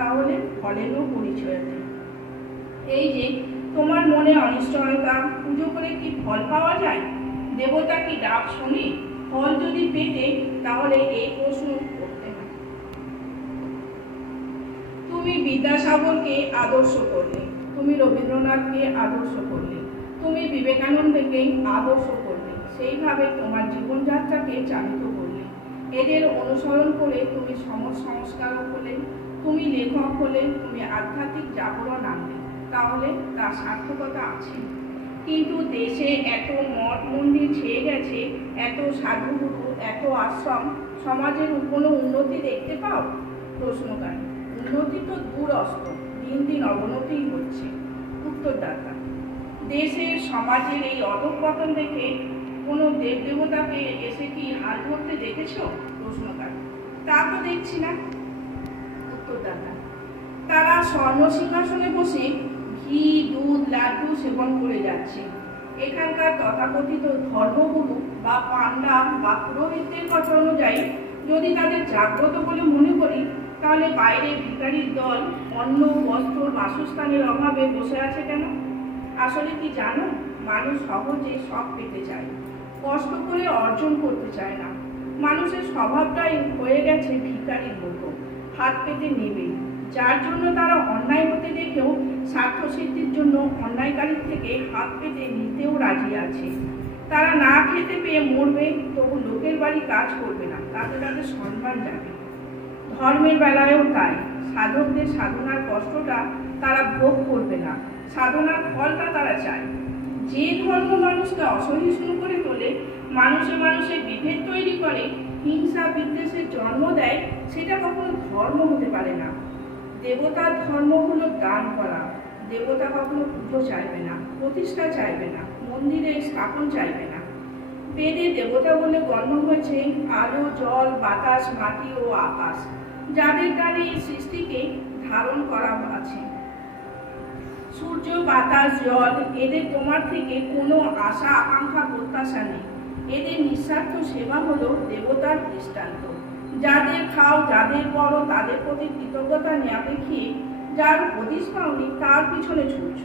তাহলে ফলেরও পরিচয় দেয়। এই যে তোমার মনে অনিশ্চয়তা, পুজো করে কি ফল পাওয়া যায়? দেবতা কি ডাক শুনে? ফল যদি পেতে তাহলে এই প্রশ্ন করতে হয়। তুমি বিদ্যাসাগরকে আদর্শ করলে, তুমি রবীন্দ্রনাথকে আদর্শ করলে, তুমি বিবেকানন্দকে আদর্শ করলে, সেইভাবে তোমার জীবনযাত্রাকে চালিত করলে। এদের অনুসরণ করে তুমি সমাজ সংস্কারক হলে, তুমি লেখক হলে, তুমি আধ্যাত্মিক জাগরণ আনলে, তাহলে তার সার্থকতা আছে। কিন্তু দেশে এত মঠ মন্দির ছেয়ে গেছে, এত সাধুগুরু, এত আশ্রম, সমাজের কোনো উন্নতি দেখতে পাও? প্রশ্নকারী: উন্নতি তো দূরস্থ, দিন দিন অবনতিই হচ্ছে। উত্তরদাতা: দেশের সমাজের এই অধঃপতন দেখে কোনো দেবদেবতাকে এসে কি হাল ধরতে দেখেছ? প্রশ্নকারী: তা তো দেখছি না। উত্তরদাতা: তারা স্বর্ণ সিংহাসনে বসে ঘি, দুধ, লাড্ডু সেবন করে যাচ্ছে। এখানকার তথাকথিত ধর্মগুরু বা পান্ডা বা পুরোহিতদের কথা অনুযায়ী যদি তাদের জাগ্রত বলে মনে করি, তাহলে বাইরে ভিখারির দল অন্ন, বস্ত্র, বাসস্থানের অভাবে বসে আছে কেন? আসলে কি জানো, মানুষ সহজে সব পেতে চায়, কষ্ট করে অর্জন করতে চায় না। মানুষের স্বভাবটাই হয়ে গেছে ভিখারির মতো, হাত পেতে নেবে, যার জন্য তারা অন্যায় হতে দেখেও স্বার্থ সিদ্ধির জন্য অন্যায়কারীর থেকে হাত পেতে নিতেও রাজি আছে। তারা না খেতে পেয়ে মরবে, তবু লোকের বাড়ি কাজ করবে না, তাতে তাদের সম্মান যাবে। ধর্মের বেলায়ও তাই, সাধকদের সাধনার কষ্টটা তারা ভোগ করবে না, সাধনার ফলটা তারা চায়। যে ধর্ম মানুষকে অসহিষ্ণু করে তোলে, মানুষে মানুষে বিভেদ তৈরি করে, হিংসা বিদ্বেষের জন্ম দেয়, সেটা কখনো ধর্ম হতে পারে না। দেবতার ধর্ম হলো দান করা। দেবতা কখনো পুজো চাইবে না, প্রতিষ্ঠা চাইবে না, মন্দিরে স্থাপন চাইবে না। বেদে দেবতা বলে গণ্য হয়েছে আলো, জল, বাতাস, মাটি ও আকাশ, যাদের দ্বারা এই সৃষ্টিকে ধারণ করা আছে। সূর্য, বাতাস, জল, এদের তোমার থেকে কোনো আশা, আকাঙ্ক্ষা, প্রত্যাশা নেই। এদের নিঃস্বার্থ সেবা হলো দেবতার দৃষ্টান্ত। যাদের খাও, যাদের পড়ো, তাদের প্রতি কৃতজ্ঞতা না দেখিয়ে যার হদিস পাওনি তার পিছনে ছুটছ।